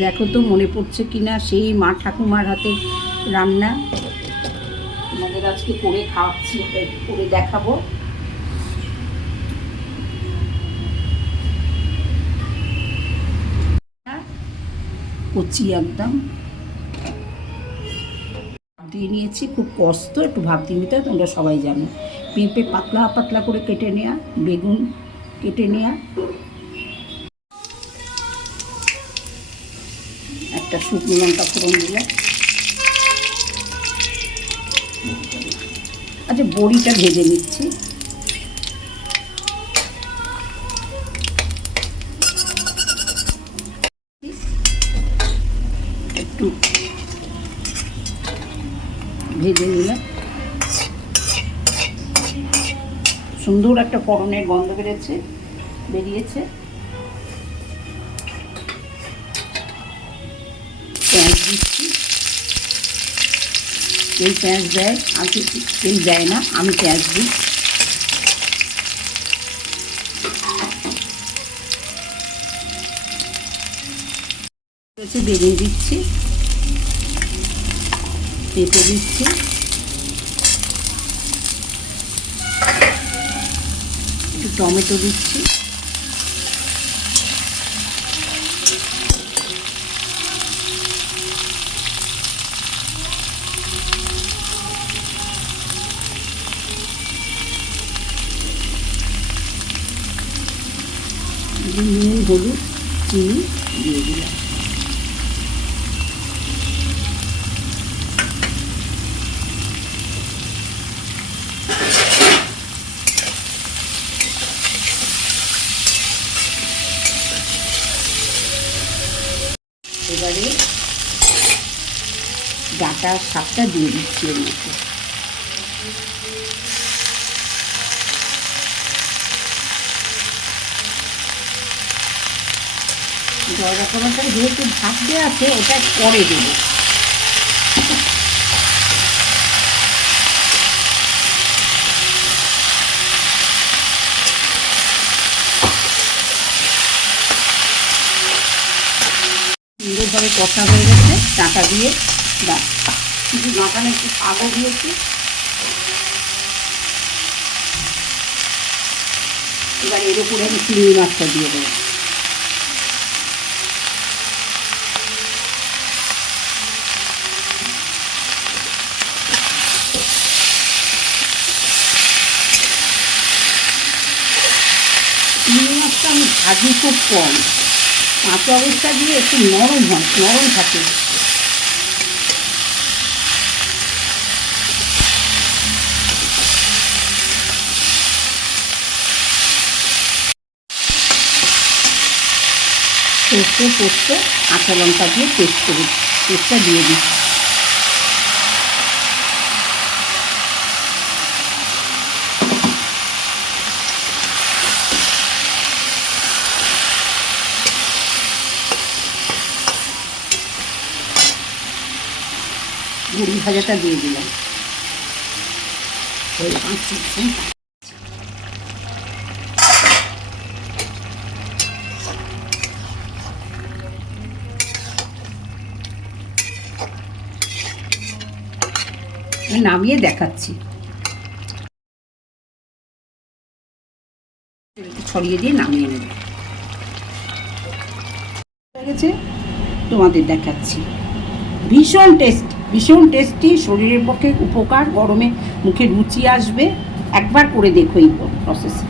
দেখো তো মনে পড়ছে কিনা সেই মা ঠাকুমার হাতে রান্না। তোমাদের আজকে করে খাওয়াচ্ছি, করে দেখাবো। কচি একদম দিয়ে নিয়েছি, খুব কষ্ট একটু ভাব দিয়ে নিতে, তোমরা সবাই জানো। পেঁপে পাতলা পাতলা করে কেটে নেওয়া, বেগুন কেটে নেওয়া, একটা শুকনো লঙ্কা ফোড়ন দিলে। আচ্ছা, বড়িটা ভেজে নিচ্ছি। একটু ভেজে নিলাম, সুন্দর একটা ফোড়নের গন্ধ বেরিয়েছে। পেঁয়াজ দিচ্ছি, কেউ পেঁয়াজ দেয়, আর কেউ দেয় না, আমি পেঁয়াজ দিই। বেগুন দিচ্ছি, পেঁপে দিচ্ছি, একটু টমেটো দিচ্ছি, নুন হলুদ চিনি দিয়ে দিলাম। এবারে ডাঁটার শাকটা দিয়ে দিচ্ছি এর মধ্যে। জয়রা কমাটা যেহেতু ভাত দেওয়া আছে, ওটা পরে দেবো। সুন্দরভাবে কষা হয়ে গেছে, ডাঁটা দিয়ে কিছু মাখানে একটু শাকও দিয়েছি। এবার এর উপরে আমি চিংড়ি মাছটা দিয়ে দেবো। চিংড়ি মাছটা আমি ভাজি খুব কম, কাঁচা অবস্থা দিয়ে একটু নরম হয়, নরম থাকে। সর্ষে পোস্ত কাঁচা লঙ্কা দিয়ে পেস্টটা দিয়ে দিচ্ছি। গুড়ি ভাজাটা দিয়ে দিলাম। নামিয়ে দেখাচ্ছি, ছড়িয়ে দিয়ে নামিয়ে নেব। হয়ে গেছে, তোমাদের দেখাচ্ছি। ভীষণ টেস্টি, শরীরের পক্ষে উপকার, গরমে মুখে রুচি আসবে। একবার করে দেখো এই প্রসেসে।